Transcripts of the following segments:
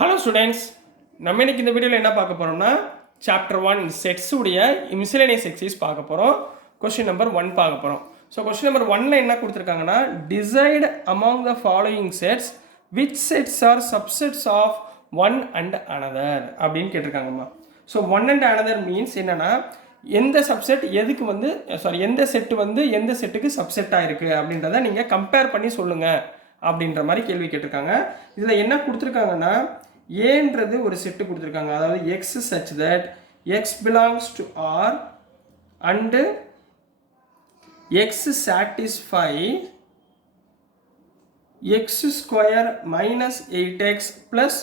Hello students, நம்ம இன்னைக்கு இந்த வீடியோவில் என்ன பார்க்க போகிறோம்னா சாப்டர் 1 செட்ஸ் உடைய மிஸ்செலேனியஸ் எக்ஸசைஸ் பார்க்க போகிறோம். கொஸ்டின் நம்பர் 1 பார்க்க போகிறோம். ஸோ கொஸ்டின் நம்பர் 1ல் என்ன கொடுத்துருக்காங்கன்னா, decide among the following sets which sets are subsets of one and another அப்படின்னு கேட்டிருக்காங்கம்மா. So one and another means என்னன்னா, எந்த சப்செட் எதுக்கு வந்து எந்த செட்டு வந்து எந்த செட்டுக்கு சப்செட்டாக இருக்குது அப்படின்றத நீங்கள் கம்பேர் பண்ணி சொல்லுங்கள் அப்படின்ற மாதிரி கேள்வி கேட்டிருக்காங்க. இதில் என்ன கொடுத்துருக்காங்கன்னா, ஏன்றது ஒரு செட்டு கொடுத்துருக்காங்க. அதாவது x such that x belongs to R and x satisfy x square minus 8x plus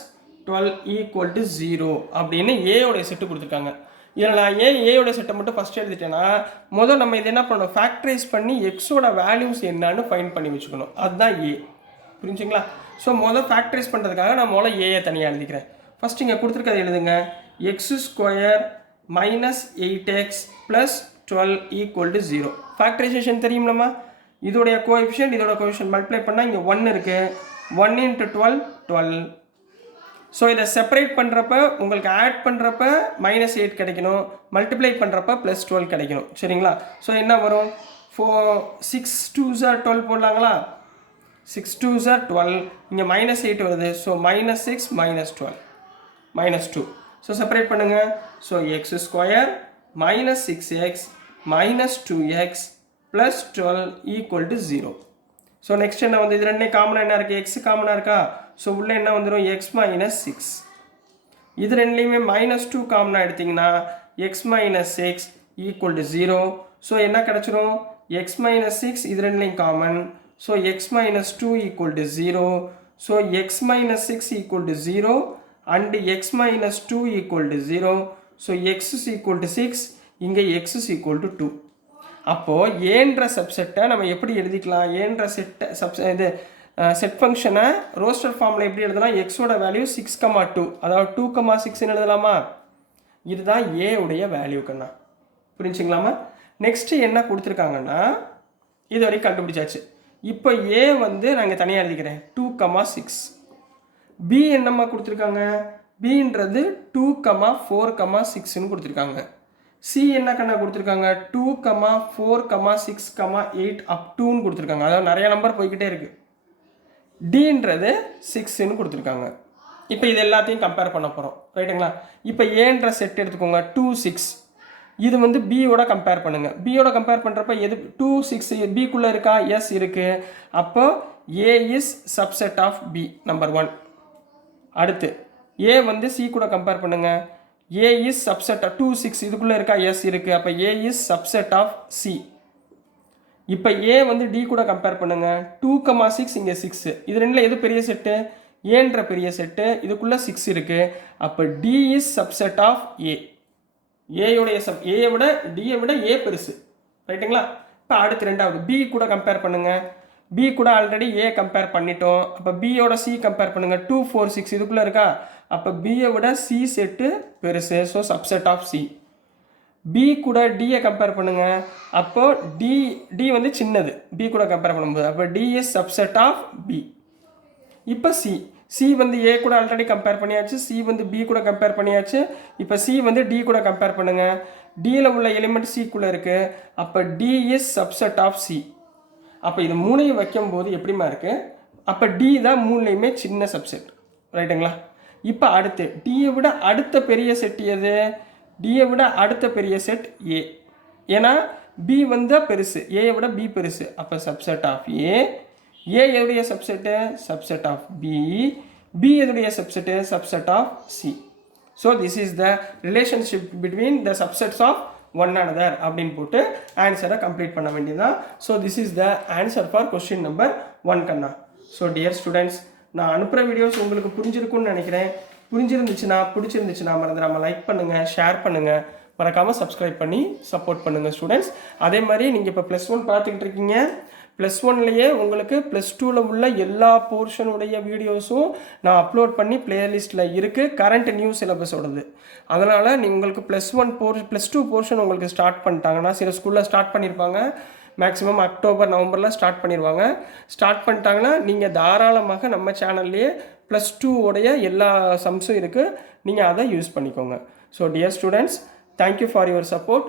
12 equal to 0 அப்படின்னு ஏயோடைய செட்டு கொடுத்துருக்காங்க. இதில் நான் ஏயோட செட்டை மட்டும் ஃபஸ்ட் எழுதிட்டேன்னா, முதல் நம்ம இது என்ன பண்ணணும், ஃபேக்டரைஸ் பண்ணி எக்ஸோட வேல்யூஸ் என்னன்னு ஃபைண்ட் பண்ணி வச்சுக்கணும். அதுதான் ஏ. புரிஞ்சுங்களா? ஸோ முதல் ஃபேக்டரைஸ் பண்ணுறதுக்காக நான் முதல்ல ஏயை தனியாக எழுதிக்கிறேன். ஃபஸ்ட் இங்கே கொடுத்துருக்கதை எழுதுங்க. X square minus 8x plus 12 equal to 0. Factorisation தெரியும்லம்மா. இதோடைய கோஎஃபிஷியன்ட் இதோட கோஎஃபிஷியன்ட் மல்டிப்ளை பண்ணால் இங்கே 1 இருக்குது. 1 × 12 12. ஸோ இதை செப்பரேட் பண்ணுறப்ப உங்களுக்கு ஆட் பண்ணுறப்ப -8 கிடைக்கணும், மல்டிப்ளை பண்ணுறப்ப +12 கிடைக்கணும். சரிங்களா? ஸோ என்ன வரும், 6 2s are 12 போடலாங்களா? 6 2s are 12. இங்கே -8 வருது. ஸோ -6 -12 -2. ஸோ செப்பரேட் பண்ணுங்கள். So X square -6x -2x plus 12 equal to 0. So next என்ன வந்து, இது ரெண்டே காமனாக என்ன இருக்குது, எக்ஸ் காமனாக இருக்கா? ஸோ உள்ளே என்ன வந்துடும், x -6. இது ரெண்டுலேயுமே -2 காமனாக எடுத்திங்கன்னா x -6 ஈக்குவல் டு 0. ஸோ என்ன கிடச்சிரும், x -6 இது ரெண்டுலேயும் common. So x -2 equal to 0. So x -6 equal to 0 and x -2 equal to 0. So x is equal to 6, இங்கே x is equal to 2. அப்போது ஏன்ற சப்செட்டை நம்ம எப்படி எழுதிக்கலாம், ஏன்ற செட்டை செட் ஃபங்க்ஷனை ரோஸ்டர் ஃபார்மில் எப்படி எழுதலாம், எக்ஸோட வேல்யூ 6,2 அதாவது 2,6ன்னு எழுதலாமா? இதுதான் ஏ உடைய வேல்யூக்குண்ணா. புரிஞ்சுங்களாமா? நெக்ஸ்ட்டு என்ன கொடுத்துருக்காங்கன்னா, இது வரைக்கும் கண்டுபிடிச்சாச்சு. இப்போ ஏ வந்து நாங்கள் தனியாக எழுதிக்கிறேன் 2,6. பி என்னம்மா கொடுத்துருக்காங்க, பின்றது 2,4,6ன்னு கொடுத்துருக்காங்க. சி என்ன கண்ணா கொடுத்துருக்காங்க, 2,4,6,8 அப் டூன்னு கொடுத்துருக்காங்க. அதாவது நிறைய நம்பர் போய்கிட்டே இருக்குது. டின்றது 6ன்னு கொடுத்துருக்காங்க. இப்போ இது எல்லாத்தையும் கம்பேர் பண்ண போகிறோம். ரைட்டுங்களா? இப்போ ஏன்ற செட் எடுத்துக்கோங்க, 2 6. இது வந்து பியோட கம்பேர் பண்ணுங்கள். பியோட கம்பேர் பண்ணுறப்ப எது 2 6 பிக்குள்ளே இருக்கா? எஸ் இருக்குது. அப்போ A is subset of B, number 1. அடுத்து ஏ வந்து சி கூட கம்பேர் பண்ணுங்கள். ஏ இஸ் சப்செட் ஆஃப் 2 6 இதுக்குள்ளே இருக்கா? எஸ் இருக்குது. அப்போ A is subset of C. இப்போ ஏ வந்து டி கூட கம்பேர் பண்ணுங்கள். 2,6 இங்கே 6. இது ரெண்டில் எது பெரிய செட்டு, ஏன்ற பெரிய செட்டு. இதுக்குள்ளே 6 இருக்குது. அப்போ டி இஸ் சப்செட் ஆஃப் ஏ. ஏயோடைய ஏயை விட டியை விட ஏ பெருசு. ரைட்டுங்களா? இப்போ அடுத்து ரெண்டாவது பி கூட கம்பேர் பண்ணுங்கள். பி கூட ஆல்ரெடி ஏ கம்பேர் பண்ணிட்டோம். அப்போ பியோட சி கம்பேர் பண்ணுங்கள். 2 4 6 இதுக்குள்ளே இருக்கா? அப்போ பியை விட சி செட்டு பெருசு. So subset of C. B கூட டியை கம்பேர் பண்ணுங்கள். அப்போது டி வந்து சின்னது பி கூட கம்பேர் பண்ணும்போது. அப்போ D is subset of B. இப்போ சி வந்து ஏ கூட ஆல்ரெடி கம்பேர் பண்ணியாச்சு, சி வந்து பி கூட கம்பேர் பண்ணியாச்சு. இப்போ சி வந்து டி கூட கம்பேர் பண்ணுங்கள். டியில் உள்ள எலிமெண்ட் சிக்குள்ளே இருக்குது. அப்போ D is subset of C. அப்போ இது மூணையும் வைக்கும்போது எப்படிமா இருக்குது, அப்போ டி தான் மூணுலையுமே சின்ன சப்செட். ரைட்டுங்களா? இப்போ அடுத்து டியை விட அடுத்த பெரிய செட் எது, டியை விட அடுத்த பெரிய செட் ஏ. ஏன்னா பி வந்து பெருசு, ஏயை விட பி பெருசு. அப்போ சப்செட் ஆஃப் ஏ. ஏ எதுடைய subset, subset of B. B எதுடைய subset, subset of C. So this is the relationship between the subsets of one another அப்படின்னு போட்டு ஆன்சரை கம்ப்ளீட் பண்ண வேண்டியதுதான். So this is the answer for question number 1 கண்ணா. So dear students, நான் அனுப்புகிற videos உங்களுக்கு புரிஞ்சிருக்கும்னு நினைக்கிறேன். பிடிச்சிருந்துச்சுன்னா மறந்துடாமல் லைக் பண்ணுங்கள், ஷேர் பண்ணுங்கள், மறக்காமல் சப்ஸ்கிரைப் பண்ணி சப்போர்ட் பண்ணுங்கள் ஸ்டூடெண்ட்ஸ். அதே மாதிரி நீங்கள் இப்போ +1 பார்த்துக்கிட்டு இருக்கீங்க. +1லேயே உங்களுக்கு +2ல் உள்ள எல்லா போர்ஷனுடைய வீடியோஸும் நான் அப்லோட் பண்ணி பிளேலிஸ்ட்டில் இருக்குது, கரண்ட் நியூ சிலபஸோடது. அதனால் உங்களுக்கு +2 போர்ஷன் உங்களுக்கு ஸ்டார்ட் பண்ணிட்டாங்கன்னா, சில ஸ்கூலில் ஸ்டார்ட் பண்ணியிருப்பாங்க, மேக்ஸிமம் அக்டோபர் நவம்பரில் ஸ்டார்ட் பண்ணிடுவாங்க. ஸ்டார்ட் பண்ணிட்டாங்கன்னா நீங்கள் தாராளமாக நம்ம சேனல்லையே +2 உடைய எல்லா சம்ஸும் இருக்குது, நீங்கள் அதை யூஸ் பண்ணிக்கோங்க. So dear students, thank you for your support.